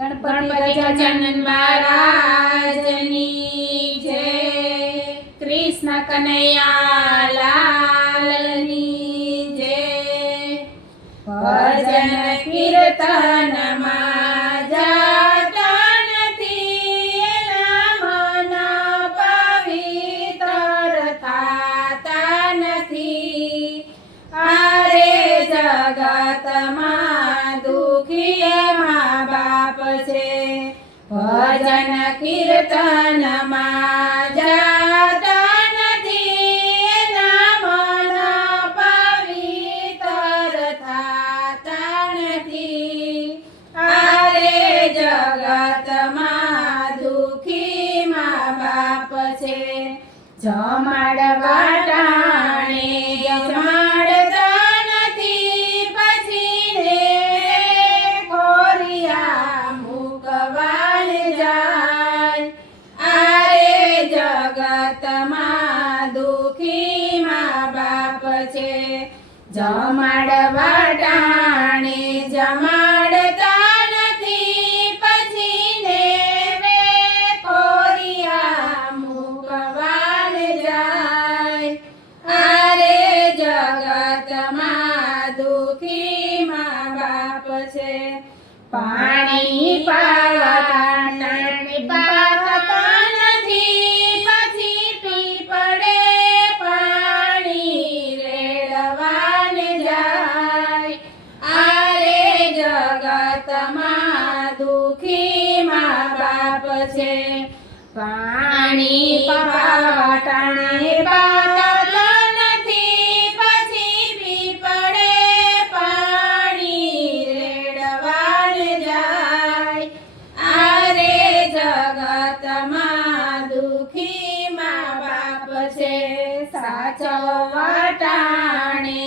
ગણપતિ ગજાનન મહારાજની જય, કૃષ્ણ કનૈયા લાલની જય। ભજન કીર્તનમાં જાતા નથી, નામન પવિત્ર થાતા નથી। આરે જગતમાં દુખી મા બાપ છે, ભજન કીર્તનમાં જાતા નથી, નામન પવિત્ર થાતા નથી। આરે જગતમાં દુખી મા બાપ છે, જમાડવા ટાણે જમાડતા નથી, પછીને ખોરિયા મૂકવાને જાય। આરે જગતમાં દુખી મા બાપ છે, જમાડવા ટાણે જમાડતા નથી, પછીને ખોરિયા મૂકવાને જાય। આરે જગતમાં દુખી મા બાપ છે, પાણી પાતા નથી, પછી પીપળે પાણી રેડવાને જાય। આરે જગતમાં દુખી મા બાપ છે, પાણી પાટાણે પાતા નથી, પછી પીપળે પાણી રેડવાને જાય। આરે જગતમાં દુખી મા બાપ છે, સાચવવા ટાણે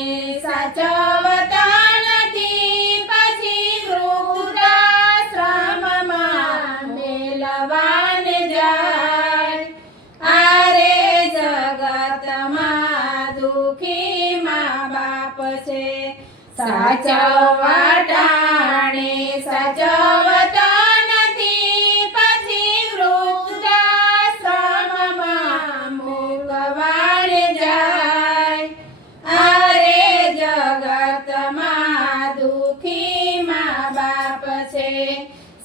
સાચવતા નથી, પછી વૃદ્ધાશ્રમમાં મેલવાને જાય। આરે જગતમાં દુખી મા બાપ છે, સાચવવા ટાણે સાચવતા નથી, પછી વૃદ્ધાશ્રમમાં મૂકવાને જાય। આરે જગતમાં દુખી મા બાપ છે,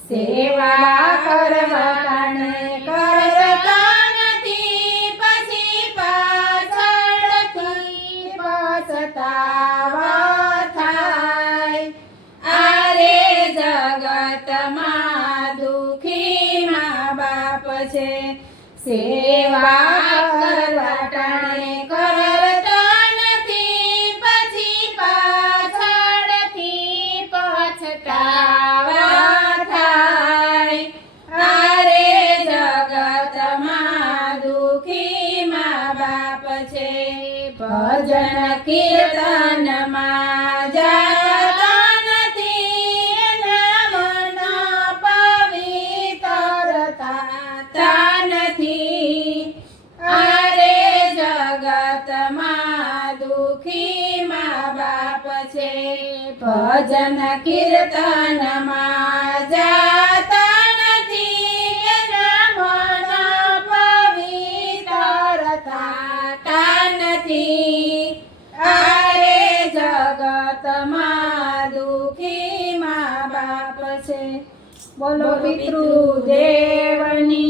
સેવા કરવા ટાણે કરતા નથી, પછી પાછળથી પછતાવા થાય। આરે જગતમાં દુખી મા બાપ છે, સેવા કરવા ટાણે કરતા નથી, પછી પાછળથી પછતાવા થાય। આરે જગતમાં દુખી મા બાપ છે, ભજન કીર્તનમાં જાતા નથી, નામન પવિત્ર થાતા નથી। આરે જગતમાં દુખી મા બાપ છે, ભજન કીર્તનમાં જાતા નથી, નામન પવિત્ર થાતા નથી। આરે જગતમાં દુખી મા બાપ છે, બોલો પિતૃદેવની